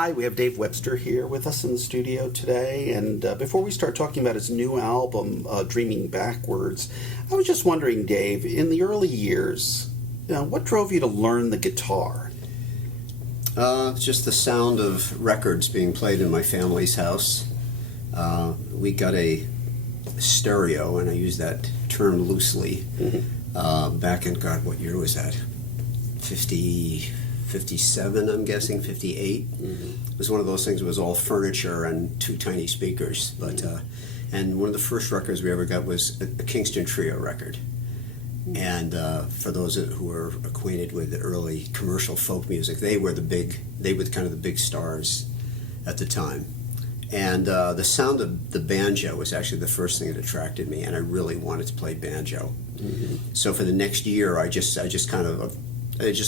Hi, we have Dave Webster here with us in the studio today, and before we start talking about his new album, Dreaming Backwards, I was just wondering, Dave, in the early years, what drove you to learn the guitar? Just the sound of records being played in my family's house. We got a stereo, and I use that term loosely, back in, God, what year was that? 57, I'm guessing, 58. It was one of those things. It was all furniture and two tiny speakers. But and one of the first records we ever got was a Kingston Trio record. And for those who are acquainted with the early commercial folk music, they were kind of the big stars at the time. And the sound of the banjo was actually the first thing that attracted me, and I really wanted to play banjo. So for the next year, I just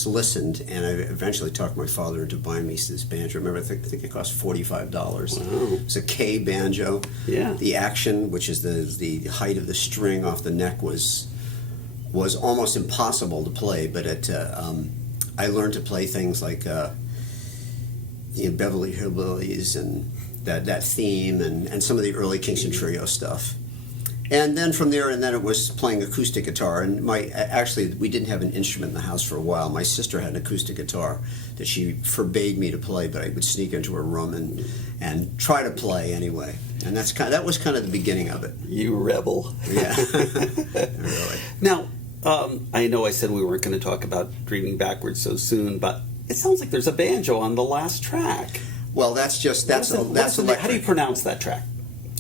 listened, and I eventually talked my father into buying me this banjo. I remember, I think it cost $45. Wow. It's a K banjo. Yeah. The action, which is the height of the string off the neck, was almost impossible to play. But I learned to play things like Beverly Hillbillies and that theme and some of the early Kingston Trio stuff. And then from there, it was playing acoustic guitar. And actually, we didn't have an instrument in the house for a while. My sister had an acoustic guitar that she forbade me to play, but I would sneak into her room and try to play anyway. And that was kind of the beginning of it. You rebel. Yeah, really. Now, I know I said we weren't going to talk about Dreaming Backwards so soon, but it sounds like there's a banjo on the last track. Well, that's electric. How do you pronounce that track?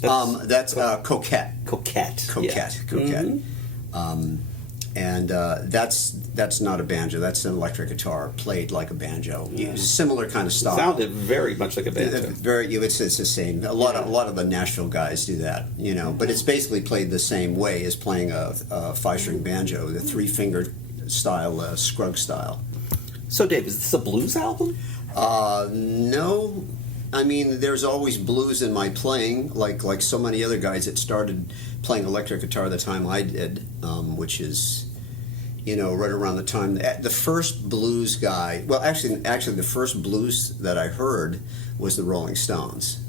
That's Coquette. Coquette. Coquette. Yeah. Coquette. And that's not a banjo. That's an electric guitar played like a banjo. Yeah. Similar kind of style. It sounded very much like a banjo. It's the same. A lot of the Nashville guys do that, But it's basically played the same way as playing a 5-string banjo, the 3-finger style, Scruggs style. So, Dave, is this a blues album? No. I mean, there's always blues in my playing, like so many other guys that started playing electric guitar the time I did, which is, right around the time. The first blues guy, well, actually, the first blues that I heard was the Rolling Stones.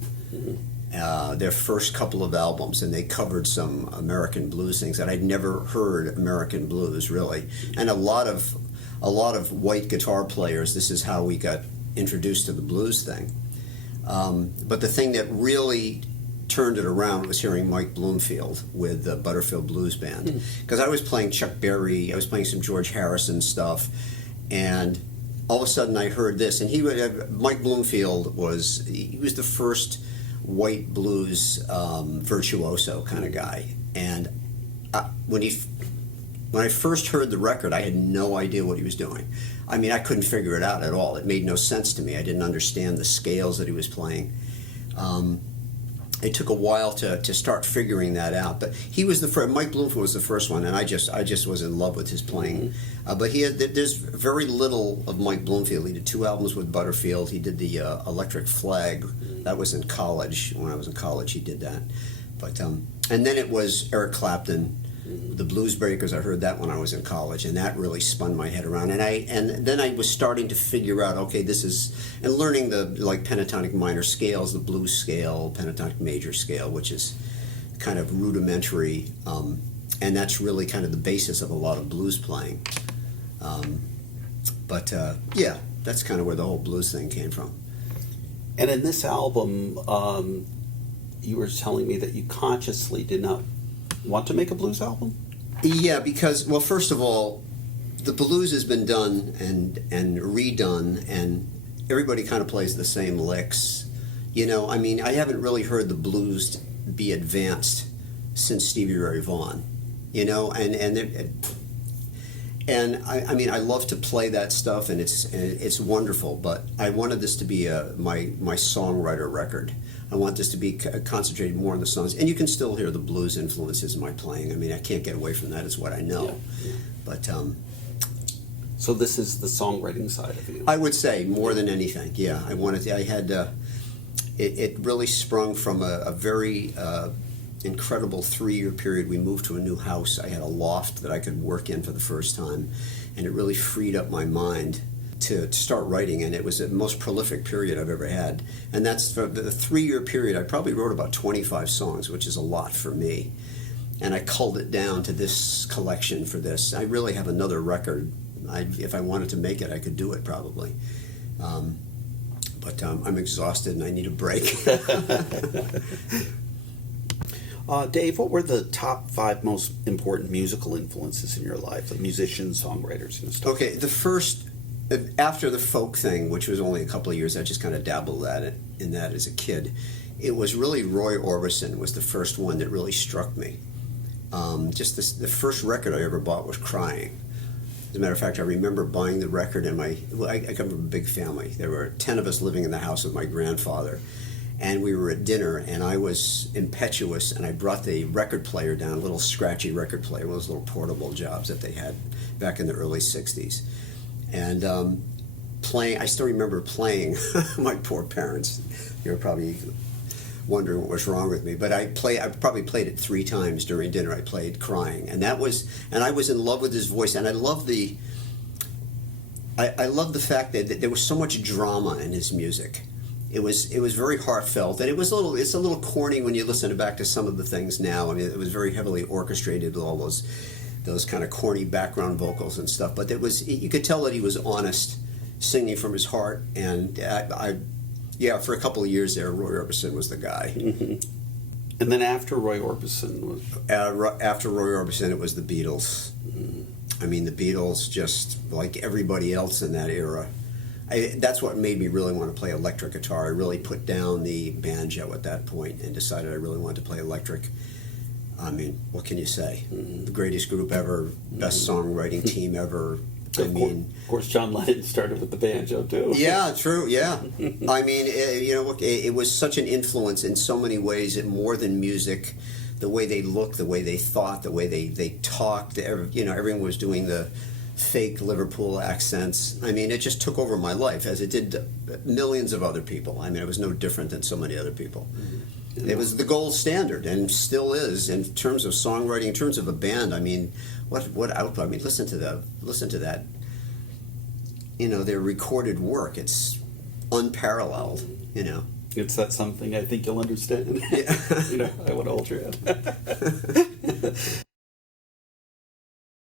Their first couple of albums, and they covered some American blues things that I'd never heard American blues, really. And a lot of white guitar players, this is how we got introduced to the blues thing. But the thing that really turned it around was hearing Mike Bloomfield with the Butterfield Blues Band. Because I was playing Chuck Berry, I was playing some George Harrison stuff, and all of a sudden I heard this. And Mike Bloomfield was the first white blues virtuoso kind of guy. And when I first heard the record, I had no idea what he was doing. I mean, I couldn't figure it out at all. It made no sense to me. I didn't understand the scales that he was playing. It took a while to start figuring that out. But he was the first. Mike Bloomfield was the first one, and I just was in love with his playing. But there's very little of Mike Bloomfield. He did 2 albums with Butterfield. He did the Electric Flag. That was in college. When I was in college, he did that. But and then it was Eric Clapton. The Blues Breakers, I heard that when I was in college, and that really spun my head around. And then I was starting to figure out, okay, and learning the pentatonic minor scales, the blues scale, pentatonic major scale, which is kind of rudimentary, and that's really kind of the basis of a lot of blues playing. Yeah, that's kind of where the whole blues thing came from. And in this album, you were telling me that you consciously did not want to make a blues album? Yeah, because, well, first of all, the blues has been done and redone, and everybody kind of plays the same licks. I mean, I haven't really heard the blues be advanced since Stevie Ray Vaughan. And I mean, I love to play that stuff, and it's wonderful. But I wanted this to be my songwriter record. I want this to be concentrated more on the songs, and you can still hear the blues influences in my playing. I mean, I can't get away from that. It's what I know. Yeah. But so this is the songwriting side of you. I would say more than anything. Yeah, it really sprung from a very incredible 3-year period. We moved to a new house. I had a loft that I could work in for the first time, and it really freed up my mind to start writing, and it was the most prolific period I've ever had. And that's for the 3-year period. I probably wrote about 25 songs, which is a lot for me. And I culled it down to this collection for this. I really have another record. If I wanted to make it, I could do it probably. But I'm exhausted and I need a break. Dave, what were the top 5 most important musical influences in your life, like musicians, songwriters, and stuff? Okay, the first, after the folk thing, which was only a couple of years, I just kind of dabbled in that as a kid. It was really Roy Orbison was the first one that really struck me. The first record I ever bought was Crying. As a matter of fact, I remember buying the record in I come from a big family. There were 10 of us living in the house with my grandfather. And we were at dinner, and I was impetuous, and I brought the record player down, a little scratchy record player, one of those little portable jobs that they had back in the early 60s. And I still remember playing, my poor parents, they were probably wondering what was wrong with me, but I probably played it 3 times during dinner. I played Crying, and I was in love with his voice, and I love the fact that there was so much drama in his music. It was very heartfelt, and it's a little corny when you listen back to some of the things now. I mean, it was very heavily orchestrated with all those kind of corny background vocals and stuff. But you could tell that he was honest, singing from his heart. And for a couple of years there, Roy Orbison was the guy. Mm-hmm. And then after Roy Orbison was after Roy Orbison, it was the Beatles. Mm-hmm. I mean, the Beatles, just like everybody else in that era. That's what made me really want to play electric guitar. I really put down the banjo at that point and decided I really wanted to play electric. I mean, what can you say? Mm-hmm. The greatest group ever, best songwriting team ever. Of course, John Lennon started with the banjo too. Yeah, true. Yeah, I mean, it was such an influence in so many ways. More than music, the way they looked, the way they thought, the way they talked. Everyone was doing the fake Liverpool accents. I mean, it just took over my life, as it did millions of other people. I mean, it was no different than so many other people. Mm-hmm. It was the gold standard, and still is, in terms of songwriting, in terms of a band. I mean, what output? I mean, listen to that. Their recorded work. It's unparalleled. It's that something I think you'll understand. Yeah. I want to hold your hand.